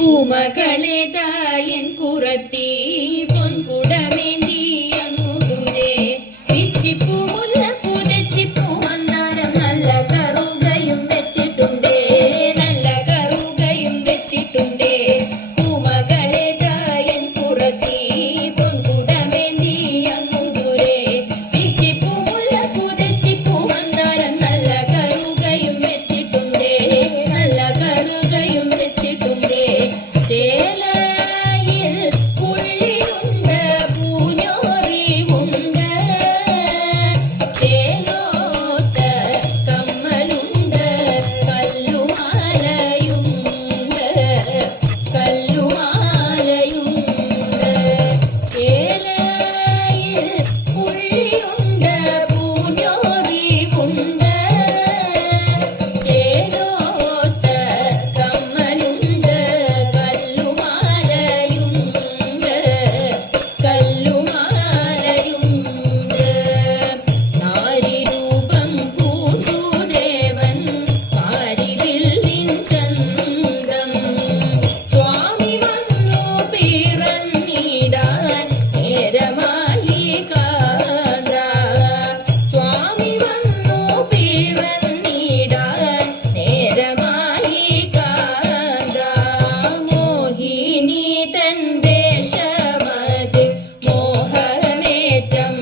പൂമകളെ തായൻ കുറത്തി പൊൻകുടമേന്തി അങ്ങു ദൂരെ പിച്ചിപ്പൂ മുല്ല പുതച്ചിപ്പൂ മന്ദാരം നല്ല കറുകയും വെച്ചിട്ടുണ്ടേ നല്ല കറുകയും വെച്ചിട്ടുണ്ടേ പൂമകളെ തായൻ കുറത്തി പൊൻകുടമേന്തി അങ്ങു ദൂരെ പിച്ചിപ്പൂ മുല്ല പുതച്ചിപ്പൂ മന്ദാരം നല്ല കറുകയും വെച്ചിട്ടുണ്ടേ നല്ല കറുകയും വെച്ചിട്ടുണ്ടേ ചേലയിൽ പുള്ളിയുണ്ട് പൂഞ്ഞോറിയുണ്ട് ചേലോത്ത കമ്മലുണ്ട് കല്ലുമാലയുണ്ട് കല്ലുമാലയുണ്ട് ചേലയിൽ പുള്ളിയുണ്ട് പൂഞ്ഞോറിയുണ്ട് ചേലോത്ത കമ്മലുണ്ട് കല്ലുമാലയുണ്ട് കല്ലുമാലയുണ്ട് നാരിരൂപം പൂണ്ടു ദേവൻ പാരിവില്ലിൻ ചന്തം സ്വാമി വന്നു പിറന്നിടാൻ നേരമായി കാന്ത സ്വാമി വന്നു പിറന്നിടാൻ നേരമായി കാന്ത മോഹിനി തൻ വേഷമത് മോഹമേറ്റം